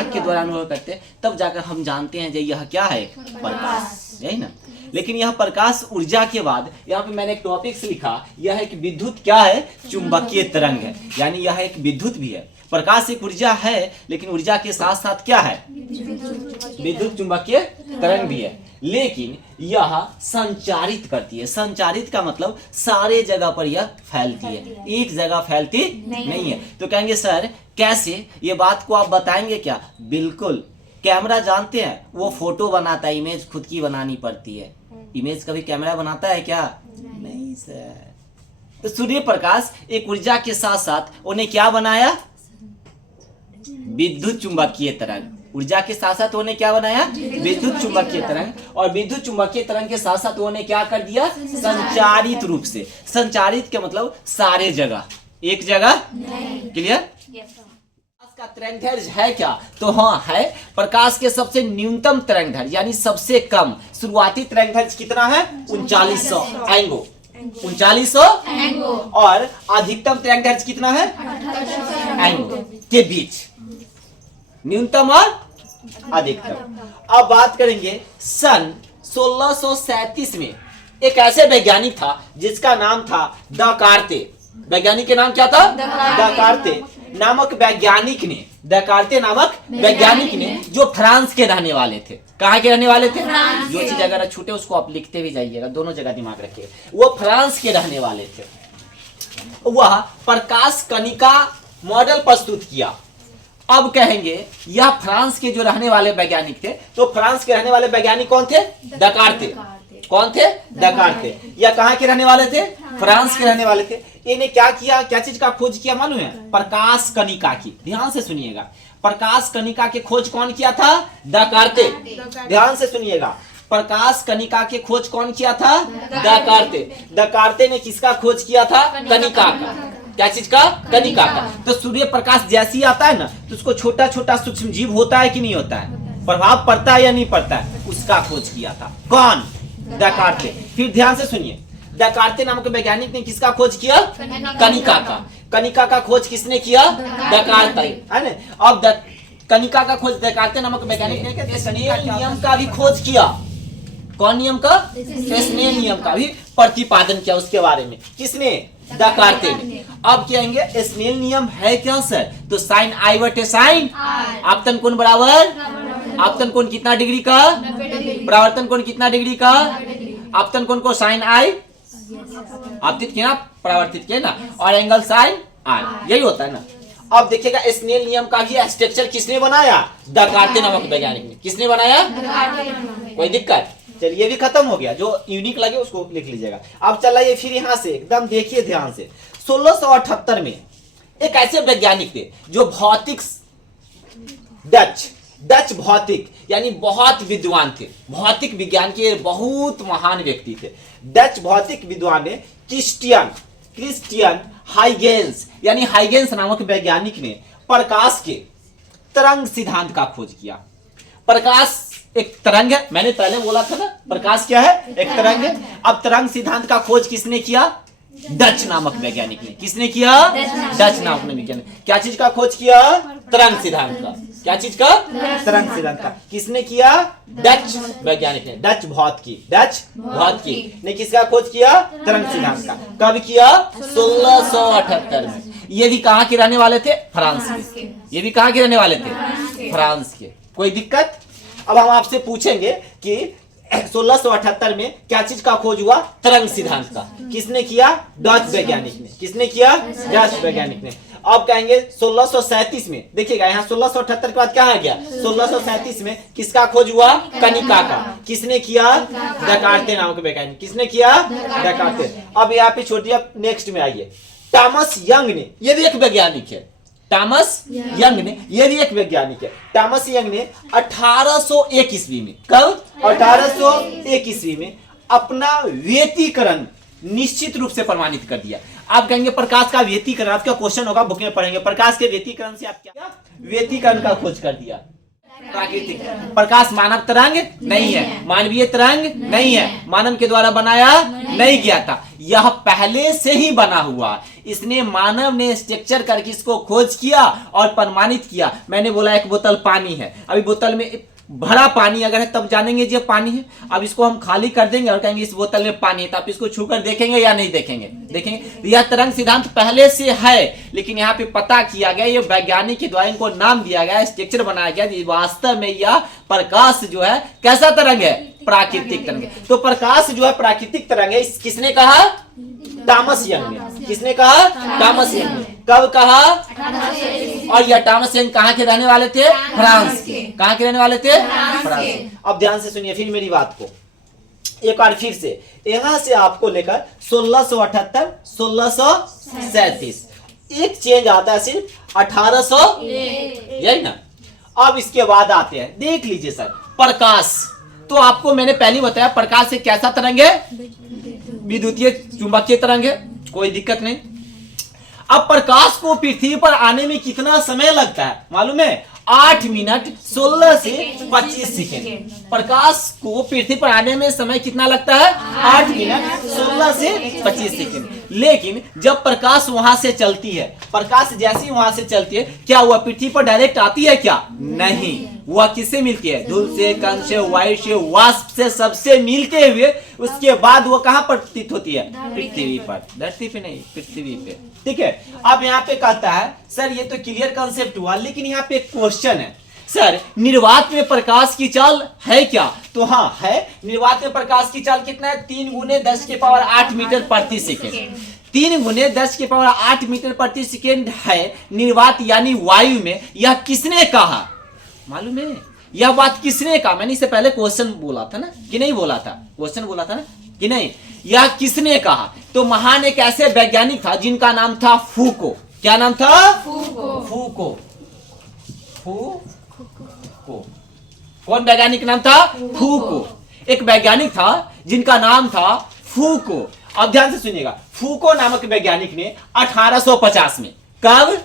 दिमाग के द्वारा अनुभव करते हैं, तब जाकर हम जानते हैं जो यह क्या है, प्रकाश, यही ना। लेकिन यह प्रकाश ऊर्जा के बाद यहाँ पे मैंने एक टॉपिक्स लिखा, यह एक विद्युत क्या है, चुंबकीय तरंग है, यानी यह एक विद्युत भी है। प्रकाश एक ऊर्जा है, लेकिन ऊर्जा के साथ साथ क्या है, विद्युत चुंबकीय तरंग भी है, लेकिन यह संचारित करती है। संचारित का मतलब सारे जगह पर यह फैलती है, एक जगह फैलती नहीं है। तो कहेंगे सर कैसे, ये बात को आप बताएंगे क्या? बिल्कुल, कैमरा जानते हैं वो फोटो बनाता है, इमेज खुद की बनानी पड़ती है। इमेज कभी कैमरा बनाता है क्या? नहीं सर। तो सूर्य प्रकाश एक ऊर्जा के साथ साथ उन्हें क्या बनाया, विद्युत चुंबकीय तरंग। ऊर्जा के साथ साथ उन्हें क्या बनाया, विद्युत चुंबकीय तरंग, और विद्युत चुंबकीय तरंग के साथ साथ उन्हें क्या कर दिया, संचारित रूप से। संचारित के मतलब सारे जगह, एक जगह, क्लियर। का तरंगदैर्घ्य है क्या? तो हाँ है। प्रकाश के सबसे न्यूनतम तरंगदैर्घ्य यानी सबसे कम शुरुआती तरंगदैर्घ्य कितना है, 3900 एंगो, 3900 एंगो, और अधिकतम तरंगदैर्घ्य कितना है, एंगो के बीच, न्यूनतम और अधिकतम। अब बात करेंगे सन 1637 में एक ऐसे वैज्ञानिक था जिसका नाम था दकार्ते। वैज्ञानिक के नाम क्या था, दकार्ते नामक वैज्ञानिक ने, दकार्ते नामक वैज्ञानिक ने, जो फ्रांस के रहने वाले थे। कहाँ के रहने वाले थे? जो चीज अगर छूटे उसको आप लिखते भी जाइएगा, दोनों जगह दिमाग रखिए। वो फ्रांस के रहने वाले थे। वह प्रकाश कणिका मॉडल प्रस्तुत किया। अब कहेंगे यह फ्रांस के जो रहने वाले वैज्ञानिक थे, तो फ्रांस के रहने वाले वैज्ञानिक कौन थे? दकार्ते। कौन थे? दकार्ते। यह कहाँ के रहने वाले थे? फ्रांस के रहने वाले थे। इन्हें क्या किया, क्या चीज का खोज किया मालूम है? प्रकाश कणिका की। ध्यान से सुनिएगा, प्रकाश कणिका की खोज कौन किया था? दकार्ते। ध्यान से सुनिएगा, प्रकाश कणिका की खोज कौन किया था? दकार्ते। दकार्ते ने किसका खोज किया था? कणिका का। क्या चीज का? कणिका का। तो सूर्य प्रकाश जैसे ही आता है ना, तो उसको छोटा छोटा सूक्ष्म जीव होता है कि नहीं होता है, प्रभाव पड़ता है या नहीं पड़ता है, उसका खोज किया था। कौन? दकार्ते। फिर ध्यान से सुनिए, दकार्ते नामक वैज्ञानिक ने किसका खोज किया? कणिका का। कणिका का खोज किसने किया? दकार्ते, है ना। अब कणिका का खोज दकार्ते नामक वैज्ञानिक ने स्नेल नियम का भी खोज किया। कौन नियम का? स्नेल नियम का भी प्रतिपादन किया। उसके बारे में किसने? दकार्ते ने। अब कहेंगे स्नेल नियम है क्या सर? तो साइन आई बटे साइन आपतन कोण बराबर, आपतन कोण कितना डिग्री का, परावर्तन कोण कितना डिग्री का, आपतन कोण को साइन आई आपतित किया, परावर्तित किया ना, और एंगल साइन आई, यही होता है ना। अब देखिएगा स्नेल नियम का भी स्ट्रक्चर किसने बनाया? दकार्ते नामक वैज्ञानिक ने। किसने बनाया? कोई दिक्कत? चलिए भी खत्म हो गया, जो यूनिक लगे उसको लिख लीजिएगा। अब चलाइए फिर यहाँ से एकदम देखिए ध्यान से। 1678 में एक ऐसे वैज्ञानिक थे जो भौतिक, डच भौतिक यानी बहुत विद्वान थे, भौतिक विज्ञान के बहुत महान व्यक्ति थे। डच भौतिक विद्वान ने क्रिस्टियन हाइगेंस यानी हाइगेंस नामक वैज्ञानिक ने प्रकाश के तरंग सिद्धांत का खोज किया। प्रकाश एक तरंग है, मैंने पहले बोला था ना, प्रकाश क्या है? एक तरंग है। अब तरंग सिद्धांत का खोज किसने किया? डच नामक वैज्ञानिक ने। किसने किया? डच नामक वैज्ञानिक। क्या चीज का खोज किया? तरंग सिद्धांत का। क्या चीज का? तरंग सिद्धांत का। किसने किया? डच वैज्ञानिक ने। डच भौतिकी ने किसका खोज किया? तरंग सिद्धांत का। कब किया? 1678 में। ये भी कहाँ के रहने वाले थे? फ्रांस के। ये भी कहाँ के रहने वाले थे? फ्रांस के। कोई दिक्कत? अब हम आपसे पूछेंगे कि 1678 में क्या चीज का खोज हुआ? तरंग सिद्धांत का। किसने किया? डच वैज्ञानिक ने। किसने किया? डच वैज्ञानिक ने। अब कहेंगे 1637 में, देखिएगा यहाँ 1678 के बाद क्या आ गया? 1637 में किसका खोज हुआ? कणिका का। किसने किया? दकार्ते नामक वैज्ञानिक। किसने किया? दकार्ते। अब यहाँ पे छोड़िए, अब नेक्स्ट में आइए। थॉमस यंग ने, ये भी एक वैज्ञानिक है। थॉमस यंग ने, ये भी एक वैज्ञानिक है। थॉमस यंग ने 1801 ईस्वी में, कब? 1801 ईस्वी में अपना व्यतिकरण निश्चित रूप से प्रमाणित कर दिया। आप कहेंगे प्रकाश का व्यतिकरण, आपका क्वेश्चन होगा, बुक में पढ़ेंगे, प्रकाश के व्यतिकरण से आप क्या? व्यतिकरण का खोज कर दिया। प्राकृतिक। प्रकाश मानव तरंग नहीं है, मानवीय तरंग नहीं है, मानव के द्वारा बनाया नहीं गया था, यह पहले से ही बना हुआ। इसने मानव ने स्ट्रक्चर करके इसको खोज किया और प्रमाणित किया। मैंने बोला एक बोतल पानी है, अभी बोतल में भरा पानी अगर है तब जानेंगे जी पानी है। अब इसको हम खाली कर देंगे और कहेंगे इस बोतल में पानी है, तो आप इसको छूकर देखेंगे या नहीं देखेंगे? देखेंगे। यह तरंग सिद्धांत पहले से है, लेकिन यहाँ पे पता किया गया, ये वैज्ञानिक के द्वारा इनको नाम दिया गया, स्ट्रक्चर बनाया गया। वास्तव में यह प्रकाश जो है कैसा तरंग है? प्राकृतिक तरंग है। तो प्रकाश जो है प्राकृतिक तरंग है, किसने कहा? थॉमस यंग ने। किसने कहा? थॉमस यंग ने। कब कहा? और यह थॉमस यंग कहाँ के रहने वाले थे? फ्रांस के। कहाँ के रहने वाले थे? फ्रांस। अब ध्यान से सुनिए फिर मेरी बात को एक बार फिर से, यहां से आपको लेकर 1678 1637 एक चेंज आता है सिर्फ 1800, यही ना। अब इसके बाद आते हैं, देख लीजिए सर, प्रकाश। तो आपको मैंने पहले ही बताया प्रकाश एक कैसा तरंग है? विद्युतीय चुंबकीय तरंग है, कोई दिक्कत नहीं। अब प्रकाश को पृथ्वी पर आने में कितना समय लगता है मालूम है? 8 मिनट 16 से 25 सेकेंड। प्रकाश को पृथ्वी पर आने में समय कितना लगता है? 8 मिनट 16 से 25 सेकेंड। लेकिन जब प्रकाश वहां से चलती है, प्रकाश जैसी वहां से चलती है, क्या वह पृथ्वी पर डायरेक्ट आती है? क्या नहीं, वह किससे मिलती है? धूल से, कण से, वायु से, वाष्प से, सबसे मिलते हुए उसके बाद वो कहां प्रतीत होती है? पृथ्वी पर। धरती पे नहीं, पृथ्वी पे। ठीक है। अब यहाँ पे कहता है सर ये तो क्लियर कॉन्सेप्ट हुआ, लेकिन यहाँ पे एक क्वेश्चन है, सर निर्वात में प्रकाश की चाल है क्या? तो हाँ है। निर्वात में प्रकाश की चाल कितना है? 3 गुने 10 के पावर 8 मीटर प्रति सेकेंड। 3 गुने 10 के पावर 8 मीटर प्रति सेकेंड है निर्वात यानी वायु में। यह किसने कहा मालूम है? यह बात किसने कहा? मैंने इससे पहले क्वेश्चन बोला था ना कि नहीं बोला था? क्वेश्चन बोला था ना कि नहीं? यह किसने कहा? तो महान एक ऐसे वैज्ञानिक था जिनका नाम था फूको। क्या नाम था? फूको। कौन वैज्ञानिक नाम था? फूको। एक वैज्ञानिक था जिनका नाम था फूको। अब ध्यान से सुनिएगा, फूको नामक वैज्ञानिक ने 1850 में, कब?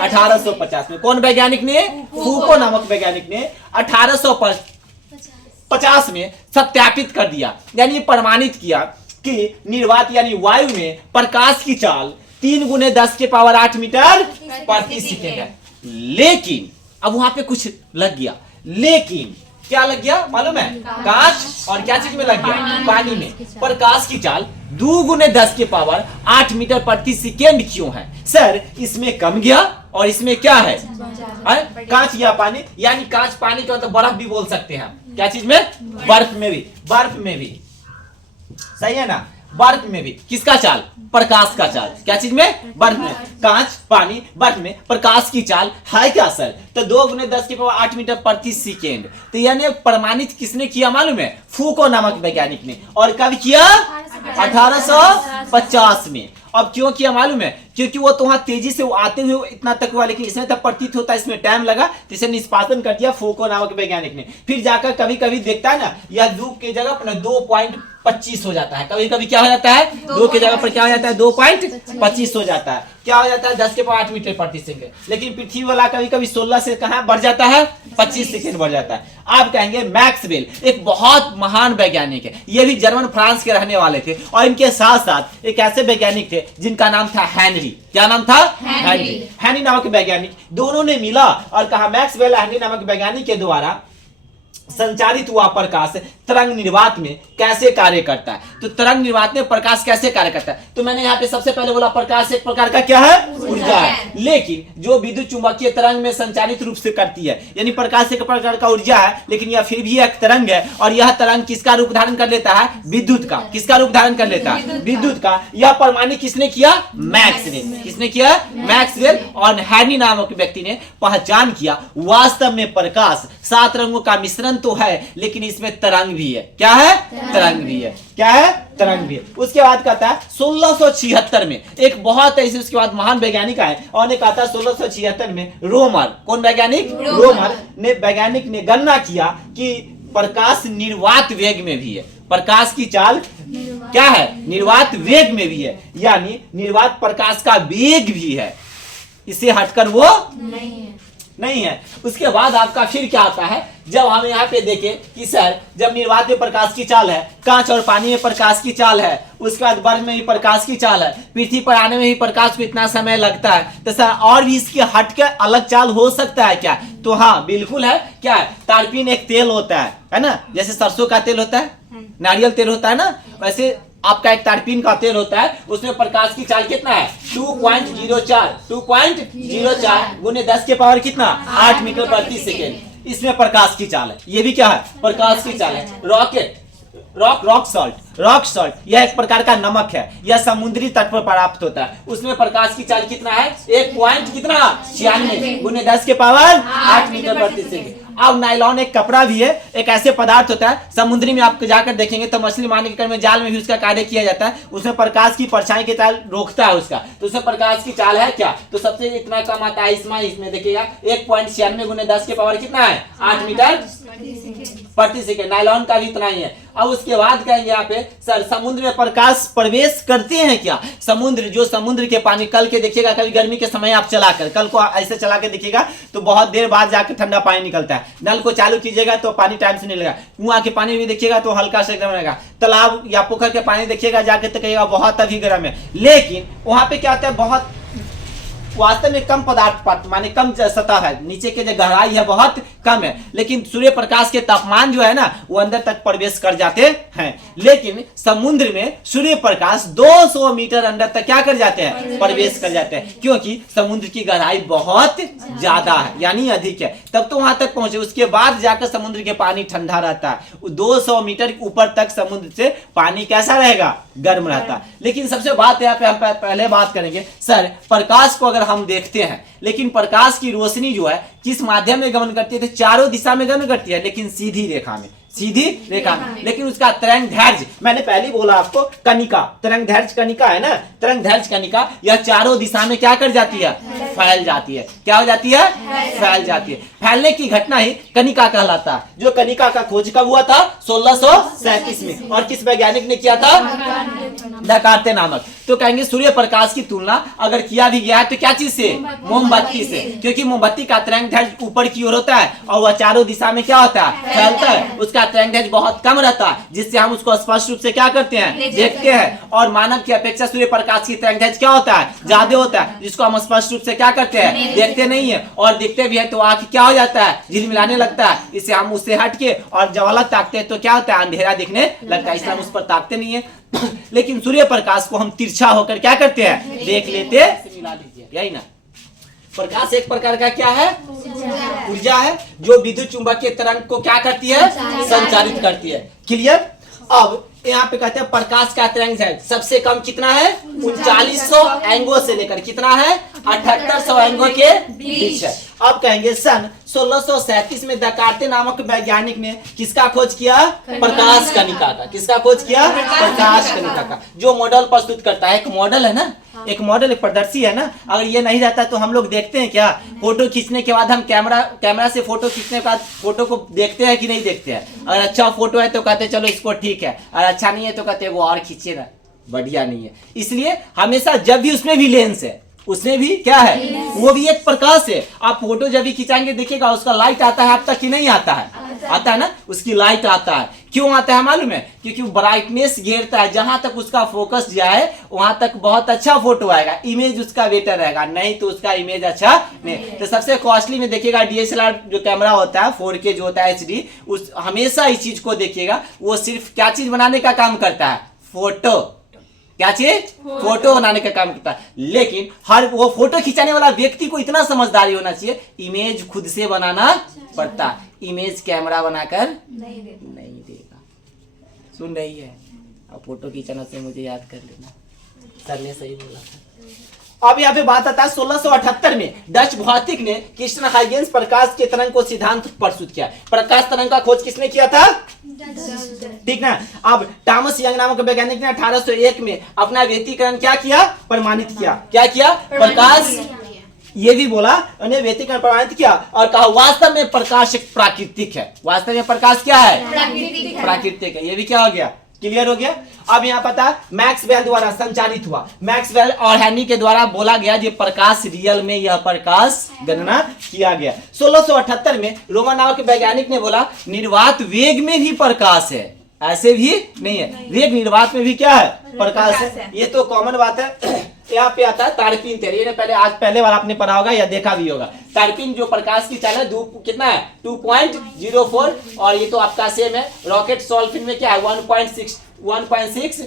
1850 में। कौन वैज्ञानिक ने? फूको नामक वैज्ञानिक ने 1850 में सत्यापित कर दिया, यानी प्रमाणित किया कि निर्वात यानी वायु में प्रकाश की चाल 3 गुने 10 के पावर 8 मीटर प्रति सेकेंड है। लेकिन अब वहां पे कुछ लग गया। लेकिन क्या लग गया मालूम है? कांच और क्या चीज में लग गया? पानी में। प्रकाश की चाल 2 गुने 10 के पावर 8 मीटर प्रति सेकेंड क्यों है? सर इसमें कम गया और इसमें क्या है? कांच या पानी, यानी कांच पानी का मतलब बर्फ भी बोल सकते हैं। क्या चीज में? बर्फ में भी। बर्फ में भी सही है ना? बर्फ में भी किसका चाल? प्रकाश का चाल। क्या चीज में? बर्फ में। कांच, पानी, बर्फ में प्रकाश की चाल है क्या सर? तो 2 गुने 10 के पावर 8 मीटर प्रति सेकेंड। तो यानी प्रमाणित किसने किया मालूम है? फूको नामक वैज्ञानिक ने। और कब किया? 1850 में। अब क्यों किया मालूम है? क्योंकि वो तो वहां तेजी से आते हुए इतना तक हुआ, लेकिन इसमें तब प्रतीत होता है, इसमें टाइम लगा, तो इसे निष्पादन कर दिया फूको नामक वैज्ञानिक ने। फिर जाकर कभी कभी देखता है ना, यह 2 की जगह पर 2.25 हो जाता है। कभी कभी क्या हो जाता है? 2 की जगह पर क्या हो जाता है? 2.25 हो जाता है। क्या हो जाता है? 10 के पावर 8 मीटर प्रति सेकेंड। लेकिन पृथ्वी वाला कभी कभी 16 से कहां बढ़ जाता है? 25 सेकेंड बढ़ जाता है। आप कहेंगे मैक्सवेल एक बहुत महान वैज्ञानिक है, ये भी जर्मन फ्रांस के रहने वाले थे, और इनके साथ साथ एक ऐसे वैज्ञानिक थे जिनका नाम था हेनरी। क्या नाम था? हेनरी नामक वैज्ञानिक। दोनों ने मिला और कहा मैक्सवेल हेनरी नामक वैज्ञानिक के द्वारा संचारित हुआ प्रकाश तरंग निर्वात में कैसे कार्य करता है। तो तरंग निर्वात में प्रकाश कैसे कार्य करता है? तो मैंने यहाँ पे सबसे पहले बोला प्रकाश एक प्रकार का क्या है? ऊर्जा है। लेकिन जो विद्युत चुंबकीय तरंग में संचारित रूप से करती है, यानी प्रकाश एक प्रकार का ऊर्जा है, लेकिन यह फिर भी एक तरंग है। और यह तरंग किसका रूप धारण कर लेता है? विद्युत का। किसका रूप धारण कर लेता है? विद्युत का। यह प्रमाणित किसने किया? मैक्सवेल। किसने किया? मैक्सवेल। और हेनरी नामक व्यक्ति ने पहचान किया वास्तव में प्रकाश 7 रंगों का मिश्रण तो है, लेकिन इसमें तरंग भी है। क्या है? तरंग भी है। क्या है? तरंग भी है। उसके बाद कहता है 1676 में एक बहुत ऐसे उसके बाद महान वैज्ञानिक आए और ने कहा था 1676 में रोमर, कौन वैज्ञानिक? रोमर ने वैज्ञानिक ने गणना किया कि प्रकाश निर्वात वेग में भी है। प्रकाश की चाल क्या है? निर्वात वेग में भी है, यानी निर्वात प्रकाश का वेग भी है, इसे हटकर वो नहीं है। नहीं है। उसके बाद आपका फिर क्या आता है, जब हम यहाँ पे देखें कि सर जब निर्वात में प्रकाश की चाल है, कांच और पानी में प्रकाश की चाल है, उसके बाद बर्फ में भी प्रकाश की चाल है, पृथ्वी पर आने में भी प्रकाश को इतना समय लगता है, तो सर और भी इसकी हट के अलग चाल हो सकता है क्या? तो हाँ बिल्कुल है। क्या है? तारपीन एक तेल होता है ना, जैसे सरसों का तेल होता है, नारियल तेल होता है ना, वैसे आपका एक तारपीन का तेल होता है, उसमें प्रकाश की चाल कितना है 2.04 गुने 10 के पावर कितना 8 मीटर प्रति सेकेंड। इसमें प्रकाश की चाल है। ये भी क्या है? प्रकाश की चाल है। रॉक सॉल्ट यह एक प्रकार का नमक है, यह समुद्री तट पर प्राप्त होता है। उसमें प्रकाश की चाल कितना है 1.96 गुने 10 के पावर 8 मीटर प्रति सेकंड। अब नायलॉन एक कपड़ा भी है, एक ऐसे पदार्थ होता है, समुद्री में आप जाकर देखेंगे तो मछली मारने के क्रम में जाल में भी उसका कार्य किया जाता है। उसमें प्रकाश की परछाई की चाल रोकता है उसका, तो उसमें प्रकाश की चाल है क्या? तो सबसे इतना कम आता है इसमें देखिएगा 1.96 गुने 10 के पावर कितना है 8 मीटर प्रति सेकंड। नायलॉन का भी इतना ही है। अब उसके बाद कहेंगे यहाँ पे सर समुद्र में प्रकाश प्रवेश करते हैं क्या? समुद्र के पानी कल के देखिएगा, कभी गर्मी के समय आप चलाकर कल को ऐसे चला के देखिएगा तो बहुत देर बाद जाकर ठंडा पानी निकलता है। नल को चालू कीजिएगा तो पानी टाइम से नहीं लगेगा। कुआं के पानी भी देखिएगा तो हल्का से गर्म रहेगा। तालाब या पोखर के पानी देखिएगा जाके तो कहिएगा बहुत अभी गर्म है। लेकिन वहां पे क्या होता है, बहुत वास्तव में कम पदार्थ माने कम सतह है, नीचे के जो गहराई है बहुत कम है, लेकिन सूर्य प्रकाश के तापमान जो है ना वो अंदर तक प्रवेश कर जाते हैं। लेकिन समुद्र में सूर्य प्रकाश 200 मीटर अंदर तक क्या कर जाते हैं? प्रवेश कर जाते हैं, क्योंकि समुद्र की गहराई बहुत ज्यादा है यानी अधिक है, तब तो वहां तक पहुंचे। उसके बाद जाकर समुद्र के पानी ठंडा रहता है। 200 मीटर ऊपर तक समुद्र से पानी कैसा रहेगा? गर्म रहता है। लेकिन सबसे बात यहाँ पे हम पहले बात करेंगे सर प्रकाश को अगर हम देखते हैं, लेकिन प्रकाश की रोशनी जो है किस माध्यम में गमन करती है? तो चारों दिशा में गमन करती है, लेकिन सीधी रेखा में। लेकिन उसका तरंग दैर्घ्य मैंने पहले बोला आपको, कनिका तरंग दैर्घ्य कनिका है ना, तरंग दैर्घ्य कनिका यह चारों दिशा में क्या कर जाती है? फैल जाती है। क्या हो जाती है? फैल जाती है। फैलने की घटना ही कनिका कहलाता है। जो कनिका का खोज कब हुआ था? 1637 में। और किस वैज्ञानिक ने किया था? डकार्ते नामक। तो कहेंगे सूर्य प्रकाश की तुलना अगर किया भी गया है तो क्या चीज से? मोमबत्ती से, क्योंकि मोमबत्ती का तरंग दैर्घ्य ऊपर की ओर होता है और वह चारों दिशा में क्या होता है? फैलता है। उसका तरंग दैर्घ्य बहुत कम रहता है, जिससे हम उसको स्पष्ट रूप से क्या करते हैं? देखते हैं। और मानव की अपेक्षा सूर्य प्रकाश की तरंग दैर्घ्य क्या होता है? ज्यादा होता है, जिसको हम स्पष्ट रूप से क्या करते हैं? देखते नहीं है। और देखते भी है तो आंख क्या हो जाता है? झिलमिलाने लगता है। इससे हम उससे हट के और जब अलग ताकते हैं तो क्या होता है? अंधेरा दिखने लगता है, इसलिए हम उस पर ताकते नहीं है। लेकिन सूर्य प्रकाश को हम तिरछा होकर क्या करते हैं? देख लेते। मिला लीजिए, यही ना। प्रकाश एक प्रकार का क्या है? ऊर्जा है, जो विद्युत चुंबकीय तरंग को क्या करती है? संचारित करती है। क्लियर? अब यहाँ पे कहते हैं प्रकाश का तरंग दैर्घ्य सबसे कम कितना है? 3900 एंगो से लेकर कितना है? 7800 एंगो के बीच है। अब कहेंगे सन 1637 में डकार्ते नामक वैज्ञानिक ने किसका खोज किया? प्रकाश कनिका का। किसका खोज किया? प्रकाश कनिका का। जो मॉडल प्रस्तुत करता है, एक मॉडल है ना, एक मॉडल एक प्रदर्शी है ना, अगर ये नहीं रहता तो हम लोग देखते हैं क्या? फोटो खींचने के बाद हम कैमरा से फोटो खींचने के बाद फोटो को देखते हैं कि नहीं देखते हैं? अगर अच्छा फोटो है तो कहते चलो इसको ठीक है, और अच्छा नहीं है तो कहते वो और खींचे ना, बढ़िया नहीं है। इसलिए हमेशा जब भी उसमें भी लेंस है, उसमें भी क्या है? वो भी एक प्रकाश है। आप फोटो जब भी खिंचाएंगे देखिएगा उसका लाइट आता है आप तक कि नहीं आता है? आता है ना, उसकी लाइट आता है। क्यों आता है मालूम है? क्योंकि ब्राइटनेस घेरता है, जहां तक उसका फोकस जाए वहां तक बहुत अच्छा फोटो आएगा, इमेज उसका बेटर रहेगा, नहीं तो उसका इमेज अच्छा नहीं। तो सबसे कॉस्टली में देखिएगा डीएसएलआर जो कैमरा होता है 4K जो होता है HD, उस हमेशा इस चीज को देखिएगा, वो सिर्फ क्या चीज बनाने का काम करता है? फोटो। क्या चीज? फोटो बनाने का काम करता है। लेकिन हर वो फोटो खिंचाने वाला व्यक्ति को इतना समझदारी होना चाहिए, इमेज खुद से बनाना पड़ता है, इमेज कैमरा बनाकर नहीं देगा। सुन रही है? अब फोटो खींचना से मुझे याद कर लेना, सर ने सही बोला था। अब यहाँ पे बात आता है 1678 में डच भौतिक ने क्रिस्टियन हाइगेंस प्रकाश के तरंग को सिद्धांत प्रस्तुत किया। प्रकाश तरंग का खोज किसने किया था? ठीक ना। अब थॉमस यंग नामक वैज्ञानिक ने 1801 में अपना व्यतिकरण क्या किया? प्रमाणित किया। क्या किया? प्रकाश, ये भी बोला उन्हें व्यतिकरण प्रमाणित किया और कहा वास्तव में प्रकाश एक प्राकृतिक है। वास्तव में प्रकाश क्या है? प्राकृतिक है। ये भी क्या हो गया? क्लियर हो गया। अब यहाँ पता मैक्सवेल द्वारा संचालित हुआ, मैक्सवेल और हेनरी के द्वारा बोला गया जो प्रकाश रियल में यह प्रकाश गणना किया गया। 1678 में रोमन नाम के वैज्ञानिक ने बोला निर्वात वेग में भी प्रकाश है, ऐसे भी नहीं है, वेग निर्वात में भी क्या है, प्रकाश है। ये तो कॉमन बात है। यहाँ पे आता है तारपीन थ्योरी, पहले बार आपने पढ़ा होगा या देखा भी होगा। तारपीन जो प्रकाश की चाल है कितना है 2.04, और ये तो आपका सेम है। रॉकेट सॉल्फिन में क्या है 1.6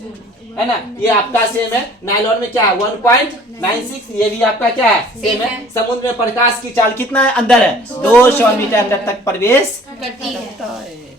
है ना, ये आपका सेम है। नायलॉन में क्या है 1.96, ये भी आपका क्या है सेम है। समुद्र में प्रकाश की चाल कितना है, अंदर है 200 मीटर अंदर तक प्रवेश करती है।